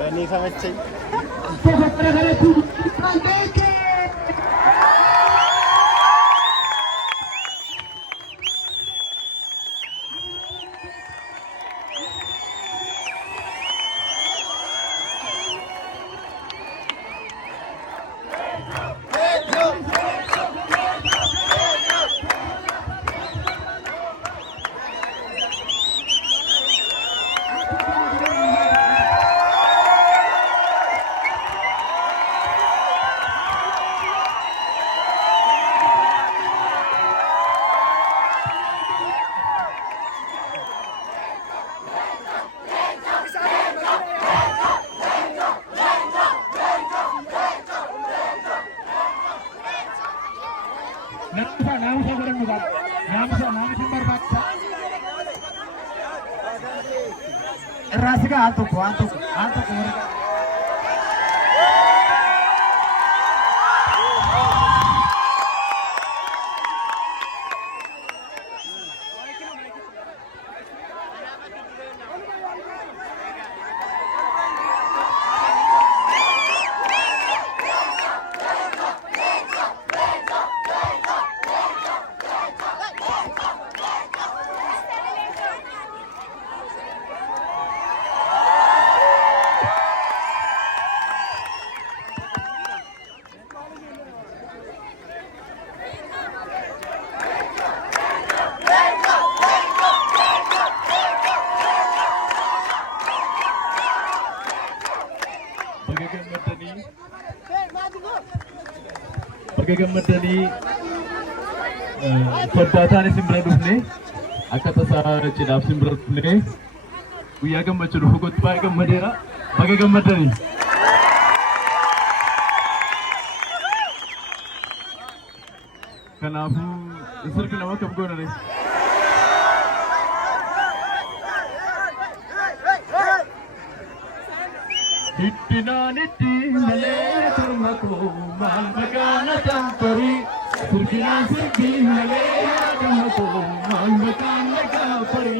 Rani khamachay. Rasiga antuku Bagaimana perdata simbra dufne akata sa chidap simbra dufne uya gammachuu dhufu gotti baay'ee gammadeera baga gammadanii kanaafuu sirbi nama kam goonare Hittinanitti malee turmako maal maqaan tampari sirbi malee turmako maal maqaan tampari